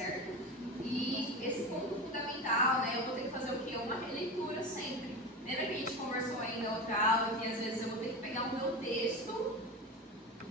certo? E esse ponto fundamental, né, eu vou ter que fazer o quê? Uma releitura sempre. Lembra que a gente conversou aí na outra aula que às vezes eu vou ter que pegar o meu texto,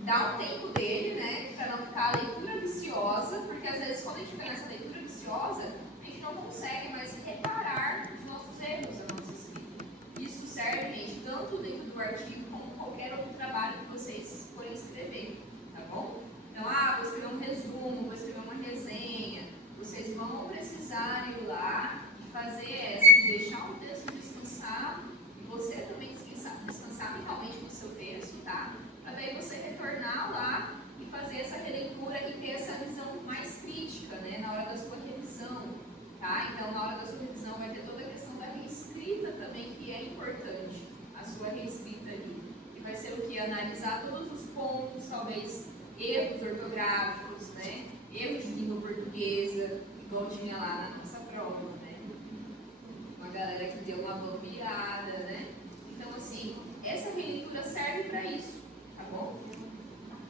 dar o tempo dele, né, para não ficar a leitura viciosa, porque às vezes quando a gente fica nessa leitura viciosa, a gente não consegue mais reparar os nossos erros da nossa escrita. Isso serve, gente, tanto dentro do artigo como qualquer outro trabalho que vocês forem escrever, tá bom? Então, vou escrever um resumo, vou escrever uma resenha, vocês vão precisar ir lá e fazer essa, deixar o texto descansar, e você também descansar mentalmente no seu texto, tá? Para daí você retornar lá e fazer essa releitura e ter essa visão mais crítica, né, na hora da sua revisão, tá? Então, na hora da sua revisão vai ter toda a questão da reescrita também, que é importante, a sua reescrita ali, que vai ser o que? Analisar todos os pontos, talvez erros ortográficos, né, erros de língua portuguesa, igual tinha lá na nossa prova, né, uma galera que deu uma bobeada, né? Então, assim, essa releitura serve para isso, tá bom?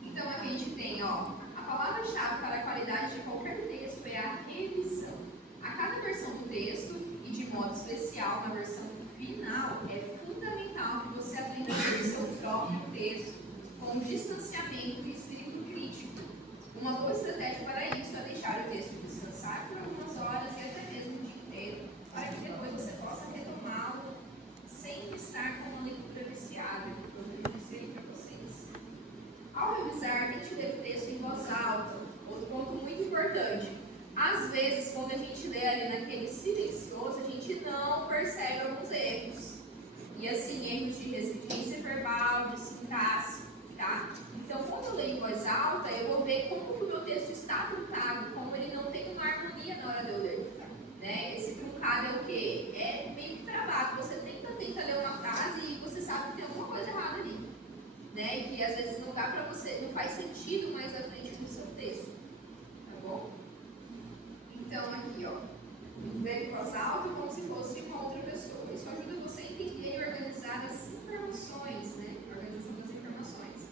Então, aqui a gente tem, a palavra-chave para a qualidade de qualquer texto é a revisão. A cada versão do texto, e de modo especial na versão final, é fundamental que você aprenda a ler o seu próprio texto, com distanciamento e espírito crítico. Uma boa estratégia para isso é deixar o texto descansar por algumas horas e até mesmo o dia inteiro, para que depois você possa retomá-lo sem estar com uma leitura viciada, como eu disse para vocês. Ao revisar, tente ler o texto em voz alta. Outro ponto muito importante. Às vezes, quando a gente lê ali naquele silencioso, a gente não percebe alguns erros. E assim, erros de residência verbal, de sintaxe, tá? Então, quando eu leio em voz alta, eu vou ver como que o meu texto está truncado, como ele não tem uma harmonia na hora de eu ler. Né? Esse truncado é o quê? É meio que travado. Você tenta ler uma frase e você sabe que tem alguma coisa errada ali. Né? E que às vezes não dá pra você, não faz sentido mais à frente no seu texto. Tá bom? Então, aqui, ler em voz alta como se fosse uma outra pessoa. Isso ajuda você a entender e organizar as informações, né? Organização das informações.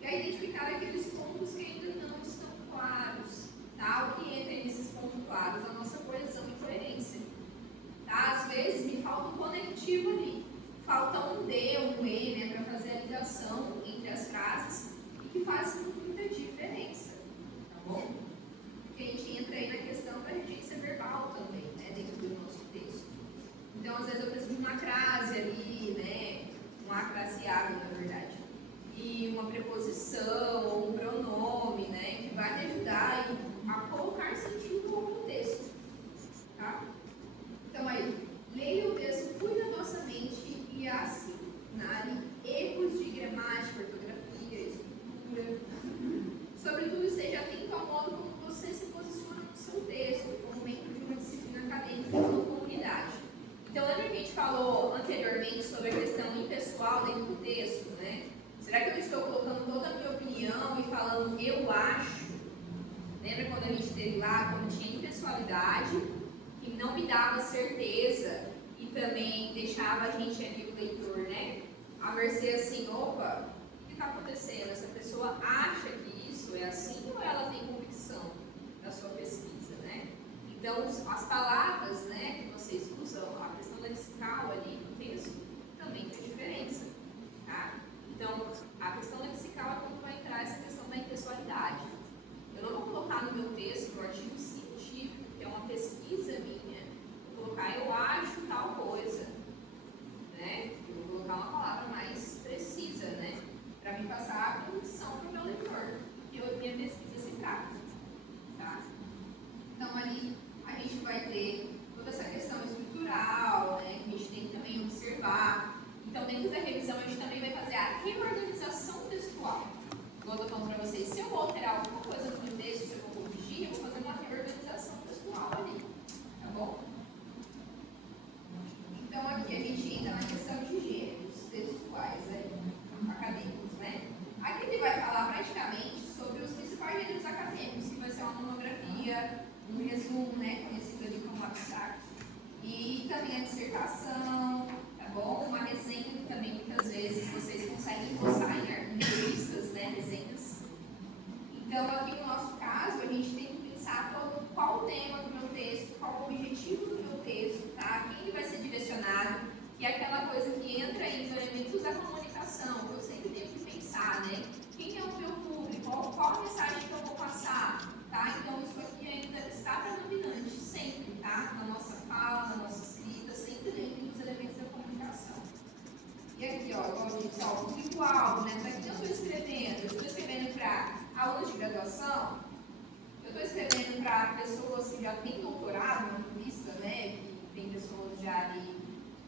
E a identificar aqueles pontos que ainda não estão claros. Tá? O que entra nesses pontos claros? A nossa coesão e coerência. Tá? Às vezes me falta um conectivo ali. Falta um D, um E, né? Para fazer a ligação entre as frases e que faz muita diferença. Tá bom? Porque a gente entra aí na questão da regência verbal também, né? Dentro do nosso texto. Então, às vezes eu preciso de uma crase ali, né? Um acraciado, na verdade. E uma preposição ou um pronome, né? Que vai me ajudar a colocar sentido no contexto. Tá? Então, aí, leia o texto cuidadosamente e assinale erros de gramática, ortografia, estrutura. Sobretudo, esteja atento ao modo como você se posiciona no seu texto, como membro de uma disciplina acadêmica ou uma comunidade. Então, lembra que a gente falou anteriormente sobre a questão impessoal dentro do texto, né? Será que eu estou colocando toda a minha opinião e falando eu acho? Lembra quando a gente teve lá, quando tinha impessoalidade, que não me dava certeza e também deixava a gente ali, o leitor, né? A mercê assim, opa, o que está acontecendo? Essa pessoa acha que isso é assim ou ela tem convicção da sua pesquisa, né? Então, as palavras, né, que vocês usam, a questão lexical ali no texto, também faz diferença, tá? Então, a questão lexical é quando vai entrar essa questão da impessoalidade. Eu não vou colocar no meu texto, no artigo científico, que é uma pesquisa minha, vou colocar eu acho tal coisa, né? Eu vou colocar uma palavra mais precisa, né? Para me passar a condição para o meu leitor, que minha pesquisa se trata, tá? Então, ali a gente vai ter toda essa questão estrutural, né? Que a gente tem que também observar. Então, dentro da revisão, a gente também vai fazer a reorganização textual. Como eu estou falando para vocês, se eu vou alterar alguma coisa no meu texto, se eu vou corrigir, eu vou fazer uma reorganização textual ali, tá bom? Então, aqui a gente entra na questão de gêneros textuais, né? Acadêmicos, né? Aqui ele vai falar praticamente sobre os principais gêneros acadêmicos, que vai ser uma monografia, um resumo, né? Conhecido ali como abstract, e também a dissertação, tá bom? Uma resenha que também muitas vezes vocês conseguem postar em revistas, né? Resenhas. Então, aqui no nosso caso, a gente tem que pensar qual o tema do meu texto, qual o objetivo do meu texto, tá? Quem ele vai ser direcionado, e aquela coisa que entra aí nos elementos da comunicação, que eu sempre tenho que pensar, né? Quem é o meu público? Qual a mensagem que eu vou passar? Tá? Então, isso aqui ainda está predominante, sempre, tá? Na nossa fala, na nossa escrita, sempre dentro dos elementos da comunicação. E aqui, ó, igual eu disse, ó, o público-alvo, né? Para quem eu estou escrevendo? Eu estou escrevendo para alunos de graduação, eu estou escrevendo para pessoas que já têm doutorado na revista, né? Que tem pessoas já ali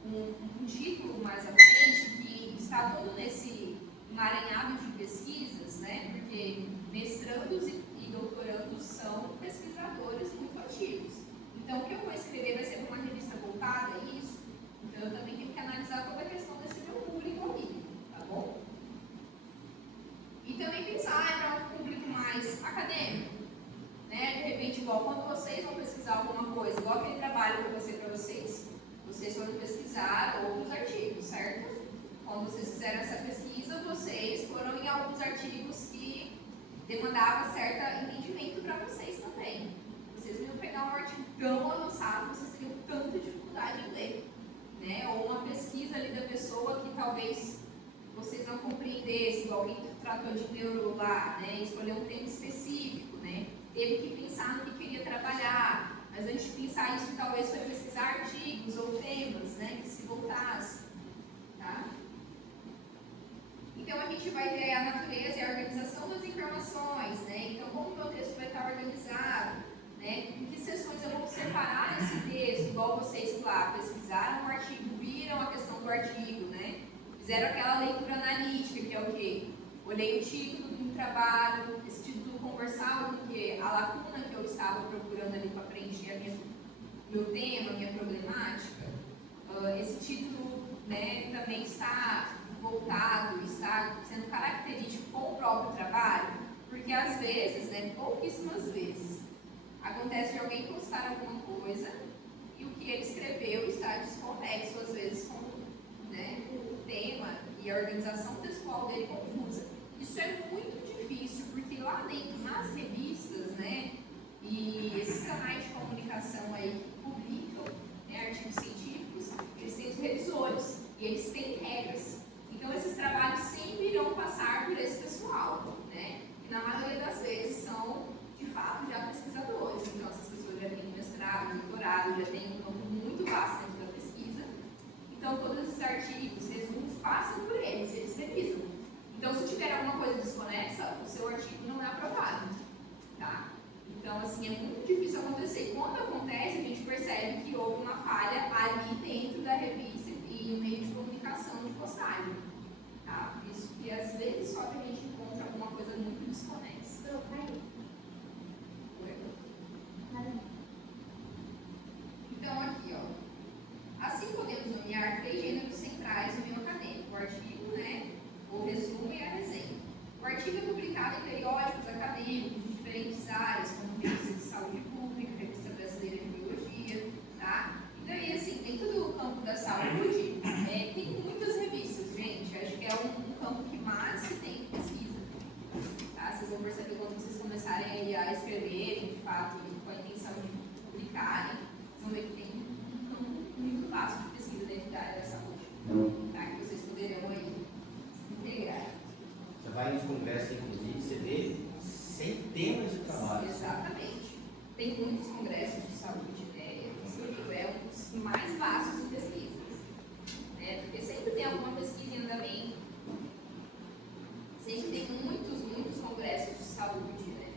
um título mais à frente, que está todo nesse emaranhado de pesquisas, né? Porque mestrandos e doutorandos são pesquisadores muito ativos. Então, o que eu vou escrever vai ser uma revista voltada a isso. Então, eu também tenho que analisar toda a questão desse meu público aqui, tá bom? E também pensar para um público mais acadêmico, né? De repente, igual quando vocês vão pesquisar alguma coisa, igual aquele trabalho que eu passei para vocês. Vocês foram pesquisar outros artigos, certo? Quando vocês fizeram essa pesquisa, vocês foram em alguns artigos que demandavam certo entendimento para vocês também. Vocês iam pegar um artigo tão avançado, vocês teriam tanta dificuldade em ler, né? Ou uma pesquisa ali da pessoa que talvez vocês não compreendessem, igual alguém que tratou de neuro lá, né? Escolheu um tema específico, né? Teve que pensar no que queria trabalhar. Mas antes de pensar isso, talvez foi pesquisar artigos ou temas, né, que se voltassem, tá? Então, a gente vai ter a natureza e a organização das informações, né? Então, como o meu texto vai estar organizado, né? Em que sessões eu vou separar esse texto, igual vocês lá, pesquisaram um artigo, viram a questão do artigo, né? Fizeram aquela leitura analítica, que é o quê? Olhei o título do trabalho, esse título conversava com a lacuna que eu estava procurando ali para preencher meu tema, minha problemática. Esse título, né, também está voltado, está sendo característico com o próprio trabalho, porque às vezes, né, pouquíssimas vezes, acontece de alguém postar alguma coisa e o que ele escreveu está desconexo, às vezes, com, né, o tema e a organização textual dele confusa. Isso é muito difícil, porque lá dentro, nas revistas, né, e esses canais de comunicação aí que publicam, né, artigos científicos, eles têm os revisores, e eles têm regras. Então, esses trabalhos sempre irão passar por esse pessoal, né, e na maioria das vezes são, de fato, já pesquisadores. Então, essas pessoas já têm mestrado, doutorado, já têm um campo muito vasto dentro da pesquisa. Então, todos esses artigos, resumos, passam por eles, eles revisam. Então, se tiver alguma coisa desconexa, o seu artigo não é aprovado, tá? Então, assim, é muito difícil acontecer. Quando acontece, a gente percebe que houve uma falha ali dentro da revista e no meio de comunicação de postagem, tá? Isso que às vezes só que a gente encontra alguma coisa muito desconexa. Então, aqui, ó. Assim podemos nomear 3 gêneros centrais do meio acadêmico: o artigo, né? O resumo e a resenha. O artigo é publicado em periódicos acadêmicos de diferentes áreas, como revista de saúde pública, revista brasileira de biologia, tá? E daí, assim, dentro do campo da saúde, tem muitas revistas, gente. Acho que é um campo que mais se tem pesquisa, tá? Vocês vão perceber quando vocês começarem a escreverem, de fato, com a intenção de publicarem, vocês vão ver que tem um campo muito vasto de pesquisa dentro da área da saúde, tá? Que vocês poderão aí integrar. Você vai nos congressos, inclusive, você vê centenas de trabalhos. Exatamente. Tem muitos congressos de saúde, né? Esse livro é um dos mais vastos de pesquisas, né? Porque sempre tem alguma pesquisa em andamento. Sempre tem muitos congressos de saúde, né?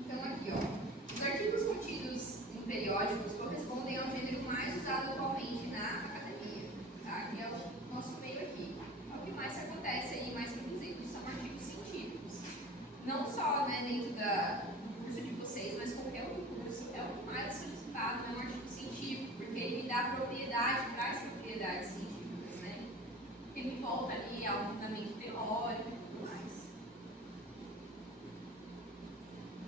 Então, aqui, ó. Os artigos contidos em periódicos correspondem ao gênero mais usado atualmente na academia, tá? Que é o nosso meio aqui. O que mais acontece aí, mais requisitos, são artigos científicos. Não só, né, dentro do curso de vocês, mas qualquer outro curso, é o que mais solicitado, né, um artigo científico, porque ele dá propriedade, traz propriedades científicas, né? Ele volta ali ao fundamento teórico e tudo mais.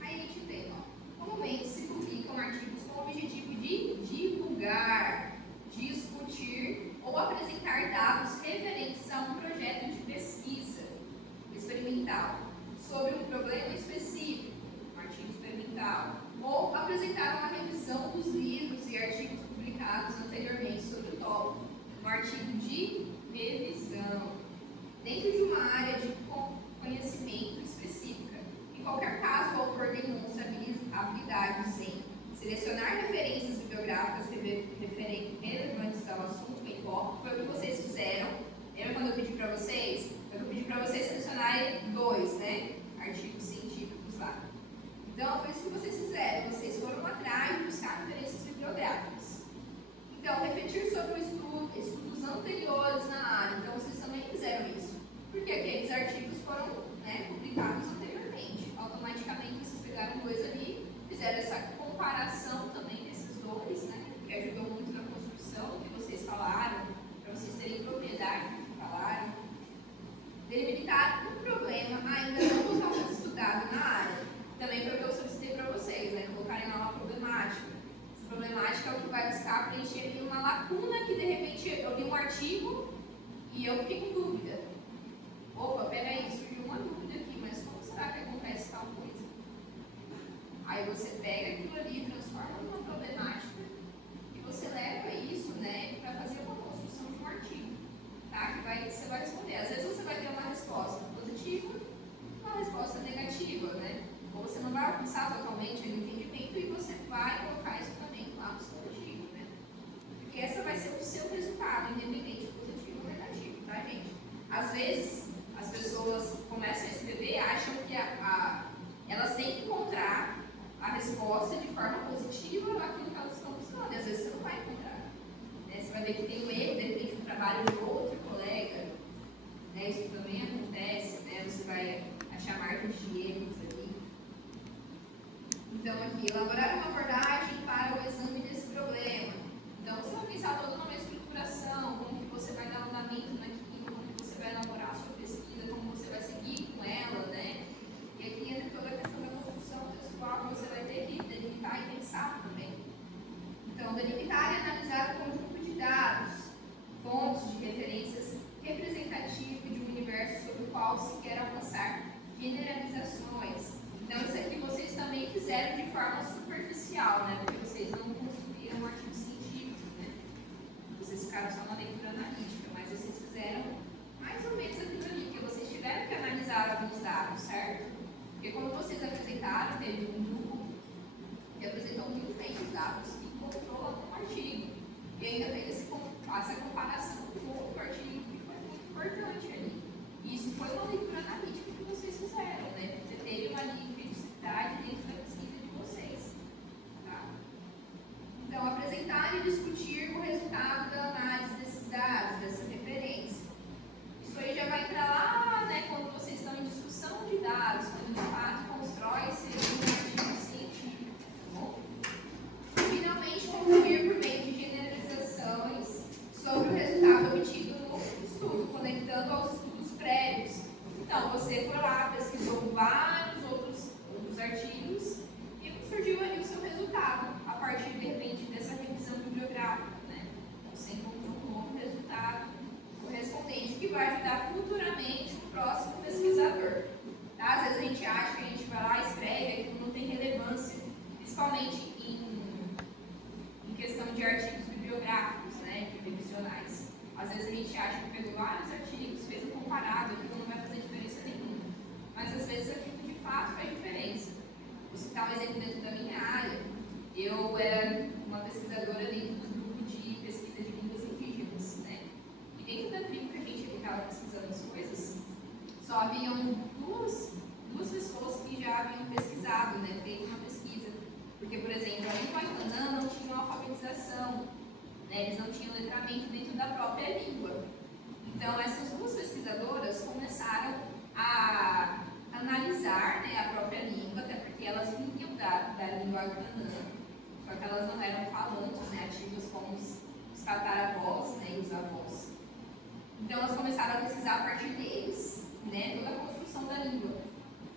Aí a gente tem, ó, comumente se publicam artigos com o objetivo de divulgar, discutir ou apresentar dados referentes a um projeto de pesquisa experimental sobre um problema específico, um fundamental, ou apresentar uma revisão dos livros e artigos publicados anteriormente sobre o tópico, um artigo de revisão, dentro de uma área de conhecimento específica. Em qualquer caso, o autor demonstra habilidades em selecionar referências bibliográficas relevantes ao assunto em foco. Foi o que vocês fizeram. Lembra quando eu pedi para vocês? Eu pedi para vocês selecionarem 2, né? Artigos científicos lá. Então, foi isso que vocês fizeram. Vocês foram atrás de buscar referências bibliográficas. Então, refletir sobre o estudo, estudos anteriores na área. Então, vocês também fizeram isso. Porque aqueles artigos foram, né, publicados anteriormente. Automaticamente, vocês pegaram 2 ali, fizeram essa comparação também desses 2, né? Que ajudou muito na construção, que vocês falaram, para vocês terem propriedade do que falaram. Delimitar um problema ainda não totalmente estudado na área. Também foi o que eu solicitei para vocês, né? Colocarem lá uma problemática. Essa problemática é o que vai buscar preencher ali uma lacuna que de repente eu li um artigo e eu fiquei com dúvida. Opa, peraí, surgiu uma dúvida aqui, mas como será que acontece tal coisa? Aí você pega aquilo ali, transforma numa problemática e você leva isso, né, para fazer uma construção de um artigo, tá? Que você vai responder. Às vezes você vai ter uma resposta positiva, uma resposta negativa, né? Ou você não vai alcançar totalmente o entendimento e você vai colocar isso também lá no seu artigo, né? Porque essa vai ser o seu resultado, independente de positivo ou negativo, tá, gente? Às vezes, as pessoas começam a escrever e acham que elas têm que encontrar a resposta de forma positiva naquilo que elas estão buscando. E às vezes você não vai encontrar. Né? Você vai ver que tem um erro, de repente, no trabalho de outro colega. Né? Isso também acontece, né? Você vai achar marcas de erros ali. Então, aqui, elaborar uma abordagem para o exame desse problema. Então, você vai pensar toda uma estruturação, como que você vai dar andamento naquilo, como que você vai elaborar a sua pesquisa, como você vai seguir com ela, né? E aqui entra toda a questão da construção textual que você vai ter que delimitar e pensar também. Então, delimitar e analisar o conjunto de dados, fontes de referências representativo de um universo sobre o qual se quer alcançar generalizações. Então, isso aqui vocês também fizeram de forma superficial, né? Porque vocês não construíram um artigo científico, né? Vocês ficaram só na leitura analítica, mas vocês fizeram mais ou menos aquilo ali, porque vocês tiveram que analisar alguns dados, certo? Porque quando vocês apresentaram, teve um grupo que apresentou muito bem os dados e encontrou lá um artigo. E ainda fez essa comparação com outro artigo que foi muito importante ali. E isso foi uma leitura analítica que vocês fizeram, né? Você teve uma criticidade dentro da pesquisa de vocês. Tá? Então, apresentar e discutir o resultado da análise desses dados, dessa referência. Isso aí já vai entrar lá, né, quando vocês estão em discussão de dados, quando de fato constrói-se um artigo científico, tá bom? E, finalmente, concluir por meio de generalizações sobre o resultado obtido no estudo, conectando aos estudos prévios. Então, você foi lá, pesquisou vários outros artigos e surgiu ali o seu resultado, a partir, de repente, dessa revisão bibliográfica, né? Então, você encontrou um novo resultado correspondente que vai ajudar futuramente o próximo pesquisador. Tá? Às vezes a gente acha que a gente vai lá e escreve, aquilo não tem relevância, principalmente em questão de artigos bibliográficos, né? Revisionais. Às vezes a gente acha que pegou vários artigos, fez um comparado, aquilo não vai fazer diferença nenhuma. Mas às vezes aquilo de fato faz diferença. Vou citar um exemplo dentro da minha área. Eu era uma pesquisadora dentro do grupo de pesquisa de línguas indígenas, né? E dentro da tribo que a gente estava pesquisando as coisas, só haviam duas pessoas que já haviam pesquisado, né? Feito uma pesquisa. Porque, por exemplo, a língua Aitanã não tinha alfabetização, né? Eles não tinham letramento dentro da própria língua. Então, essas duas pesquisadoras começaram a analisar, né, a própria língua, até porque elas vinham da língua Aitanã, só que elas não eram falantes, né, ativas como os tataravós, né, e os avós. Então, elas começaram a pesquisar a partir deles, né, toda a construção da língua.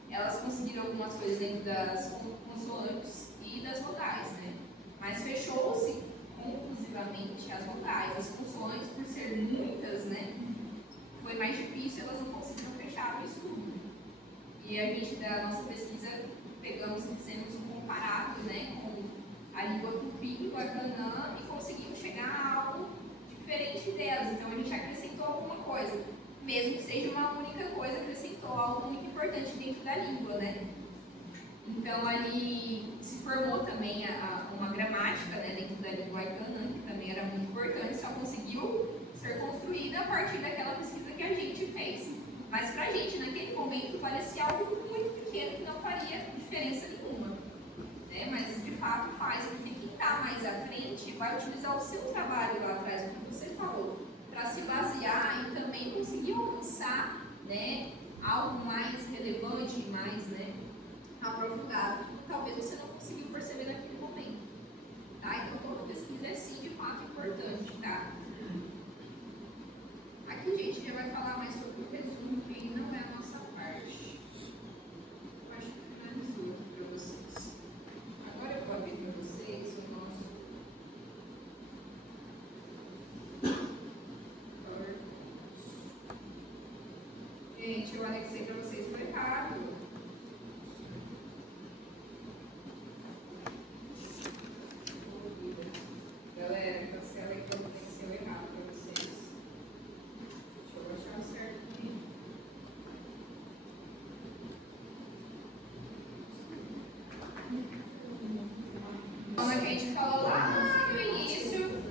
Elas conseguiram algumas coisas dentro das consoantes e das vogais, né, mas fechou-se conclusivamente as vogais. As consoantes, por ser muitas, né, foi mais difícil, elas não conseguiram fechar o estudo. E a gente, da nossa pesquisa, pegamos e fizemos um comparado, né, com a língua tupi, o Akanã, e conseguimos chegar a algo diferente delas. Então a gente acrescentou alguma coisa, mesmo que seja uma única coisa, acrescentou algo muito importante dentro da língua, né? Então ali se formou também uma gramática, né, dentro da língua Akanã, que também era muito importante, só conseguiu ser construída a partir daquela pesquisa que a gente fez. Mas pra gente, naquele momento, parecia algo muito pequeno que não faria diferença nenhuma. Né? Mas de fato faz, porque quem está mais à frente vai utilizar o seu trabalho lá atrás, o que você falou, para se basear e também conseguir alcançar, né, algo mais relevante, mais, né, aprofundado, que talvez você não conseguiu perceber naquele momento. Tá? Então toda pesquisa é sim de fato importante, tá? Aqui a gente já vai falar mais sobre o resumo, que não é a nossa parte. Eu acho que finalizou aqui para vocês. Agora eu vou abrir para vocês o nosso. Gente, eu anexei para vocês foi errado. Galera, cancela aí quando tem que ser o errado para vocês. Deixa eu achar o certo aqui. Como a gente falou lá no início,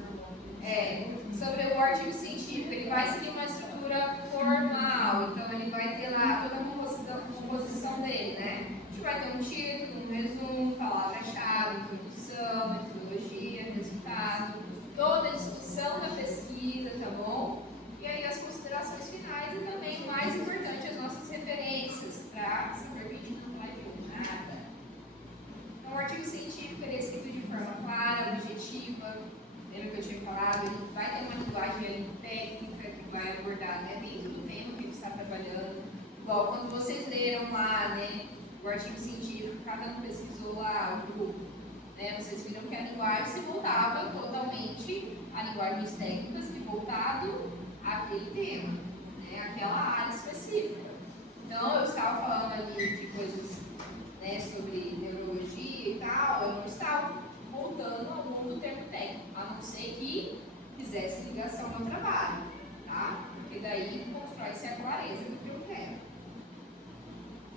sobre o artigo científico, ele vai seguir uma estrutura formal, então ele vai ter lá toda a composição dele, né? A gente vai ter um título, um resumo, palavra-chave, introdução, metodologia, resultado, toda a discussão da pesquisa, tá bom? E aí as considerações finais e também, o mais importante, as nossas referências, para saber que a gente não vai ver nada. Então, o artigo científico ele é escrito de forma clara, objetiva. Lembra que eu tinha falado? Ele vai ter uma linguagem ali técnica que vai abordar, né, dentro do tema que ele está trabalhando. Igual quando vocês leram lá, né, o artigo científico, cada um pesquisou lá o grupo, né, vocês viram que a linguagem se voltava totalmente a linguagens técnicas e voltado àquele tema, né, àquela área específica. Então, eu estava falando ali de coisas, né, sobre neurologia e tal, eu não estava voltando ao mundo do termo técnico, a não ser que fizesse ligação no trabalho, tá? Porque daí constrói-se a clareza do que eu quero.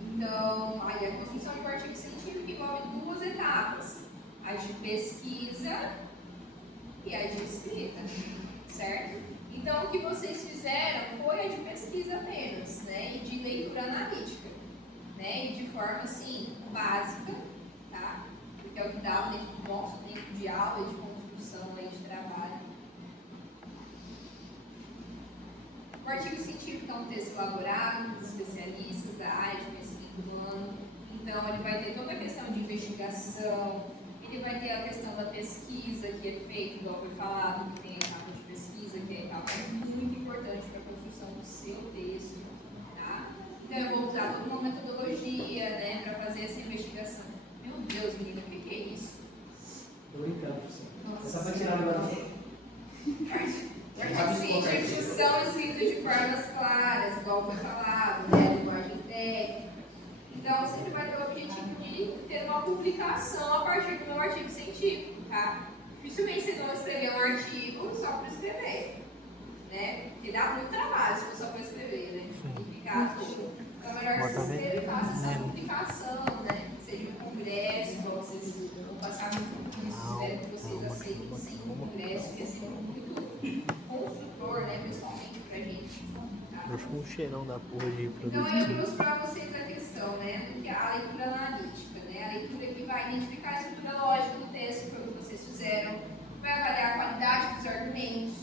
Então, aí a construção de um artigo científico envolve duas etapas, a de pesquisa e a de escrita, certo? Então, o que vocês fizeram foi a de pesquisa apenas, né, e de leitura analítica, né, e de forma, assim, básica, tá? Porque é o que dá dentro do nosso tempo de aula e de construção aí de trabalho. O artigo científico é um texto elaborado por especialistas da área de conhecimento humano, então ele vai ter toda a questão de investigação, ele vai ter a questão da pesquisa que é feita, igual foi falado, que tem a etapa de pesquisa, que é a etapa muito importante para a construção do seu texto, tá? Então eu vou usar toda uma metodologia, né, para fazer essa investigação. Meu Deus, menina, o que é isso? Tô brincando, professor. Nossa, Só para tirar agora. Artigos científicos são escritos de formas claras, igual foi falado, né, linguagem técnica. Então, sempre vai ter o objetivo de ter uma publicação a partir do meu artigo científico, tá? Dificilmente vocês vão escrever um artigo só para escrever, né? Porque dá muito trabalho se for só para escrever, né? E ficar todo. Então, é melhor que você escreva e faça essa publicação, né? Que seja um congresso, igual vocês vão passar muito por isso, espero que vocês aceitem sim um congresso, que é sempre muito construtor, né, pessoalmente, pra gente. Tá? Eu acho um cheirão da porra de produto. Então, eu trouxe para vocês a questão, né, do que é a leitura analítica, né, a leitura que vai identificar a estrutura lógica do texto, foi o que vocês fizeram, vai avaliar a qualidade dos argumentos,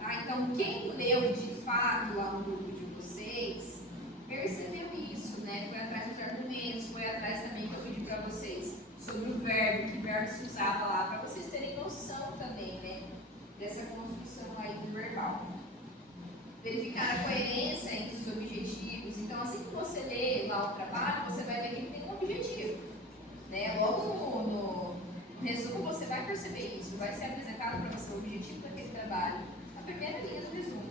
tá? Então, quem leu de fato lá no grupo de vocês, percebeu isso, né, foi atrás dos argumentos, foi atrás também que eu pedi para vocês sobre o verbo, que verbo se usava lá, para vocês terem noção também, né, dessa construção aí do verbal. Verificar a coerência entre os objetivos. Então, assim que você lê lá o trabalho, você vai ver que ele tem um objetivo, né? Logo no resumo, você vai perceber isso. Vai ser apresentado para você o objetivo daquele trabalho, a primeira linha do resumo,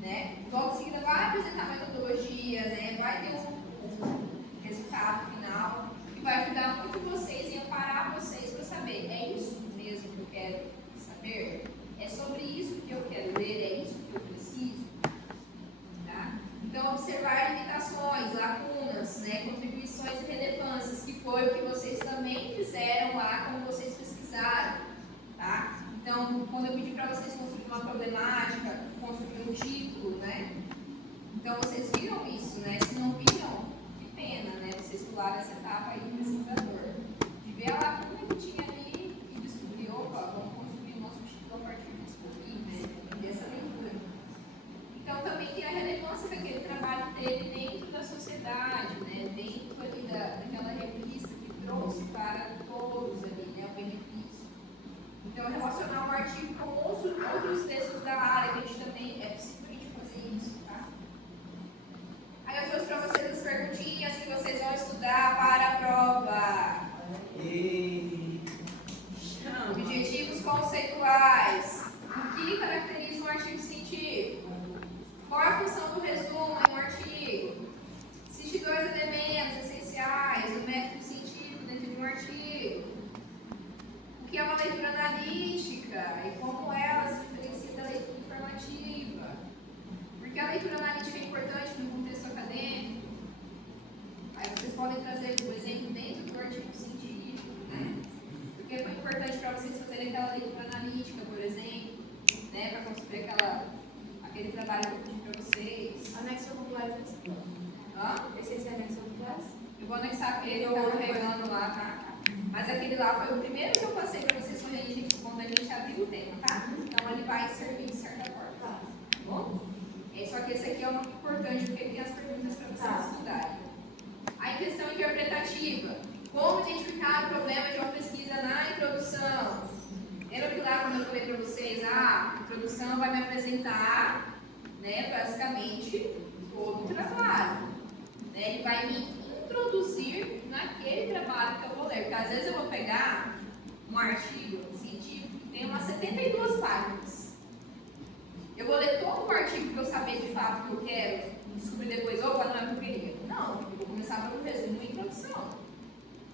né? Logo em seguida, vai apresentar a metodologia, né? Vai ter um resultado final que vai ajudar lá como vocês pesquisaram, tá? Então, quando eu pedi para vocês construir uma problemática, construir um título, né? Então, vocês viram isso, né? Se não viram, que pena, né? Vocês pularam essa etapa aí do pesquisador. De ver a lacuna que tinha ali e descobrir, opa, vamos construir o nosso título a partir disso aqui, né? Dessa leitura. Então, também tem a relevância daquele trabalho dele dentro da sociedade, né? Dentro ali daquela revista que trouxe para todos ali, né? O benefício. Então, relacionar o artigo com outros textos da área, que a gente também é possível a gente fazer isso, tá? Aí eu trouxe para vocês as perguntinhas que vocês vão estudar para a prova. Objetivos conceituais. O que caracteriza um artigo científico? Qual é a função do resumo em um artigo? Cite 2 elementos essenciais do método científico dentro de um artigo. O que é uma leitura analítica e como ela se diferencia da leitura informativa? Por que a leitura analítica é importante no contexto acadêmico? Aí vocês podem trazer o exemplo dentro do artigo científico, né? Por que foi importante para vocês fazerem aquela leitura analítica, por exemplo, né? Para construir aquele trabalho que eu pedi para vocês. Anexo completo. Esse anexo completo? Eu vou anexar aquele que está carregando lá, tá? Mas aquele lá foi o primeiro que eu passei para vocês quando a gente abriu o tema, tá? Então ele vai servir de certa forma. Tá bom? Só que esse aqui é o muito importante porque tem as perguntas para vocês estudarem. A questão interpretativa. Como identificar o problema de uma pesquisa na introdução? Lembra que lá quando eu falei para vocês, a introdução vai me apresentar, né, basicamente, todo o trabalho. Né? Ele vai me introduzir naquele trabalho que eu vou ler. Porque às vezes eu vou pegar um artigo científico que tem umas 72 páginas. Eu vou ler todo o artigo para eu saber de fato o que eu quero e descobrir depois, opa, não é o que eu queria. Não, eu vou começar pelo resumo e introdução.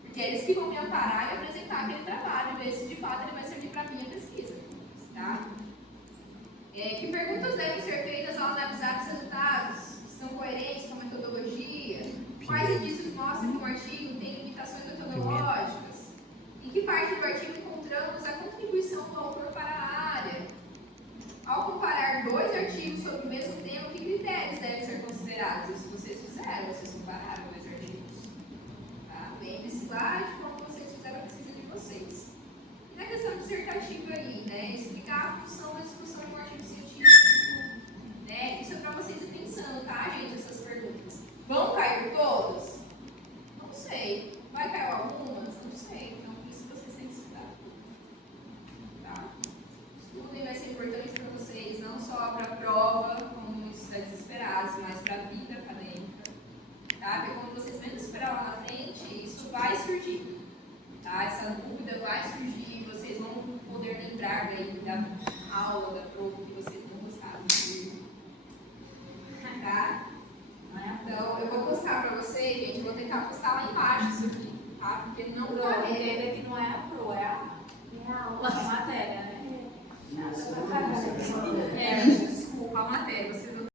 Porque é eles que vão me amparar e apresentar aquele trabalho, ver se de fato ele vai servir para a minha pesquisa. Tá? Que perguntas devem ser feitas ao analisar os resultados? Estão coerentes com a metodologia? Quais indícios mostram que um artigo tem limitações metodológicas? Em que parte do artigo encontramos a contribuição do autor para a área? Ao comparar 2 artigos sobre o mesmo tema, que critérios devem ser considerados? Isso vocês fizeram, vocês compararam 2 artigos. Tá? Lembre-se lá de como vocês fizeram a pesquisa de vocês. E na questão dissertativa aí, né? Explicar a função da discussão de um artigo científico. Né? Isso é para vocês ir pensando, tá, gente? Essas perguntas. Vão cair todas? Não sei. Vai cair algumas? Não sei. Então, por isso vocês têm que estudar. Tá? Estudem, vai ser importante para vocês, não só para a prova, como estudantes esperados, mas para a vida acadêmica. Tá? Porque quando vocês menos esperar lá na frente, isso vai surgir. Tá? Essa dúvida vai surgir, vocês vão poder lembrar daí da aula, da prova que vocês não gostaram de. Tá? Então, eu vou postar para vocês, gente, eu vou tentar postar lá embaixo isso aqui, tá? Porque não Pro, entenda que não é a pro, é a matéria, né? Isso, É,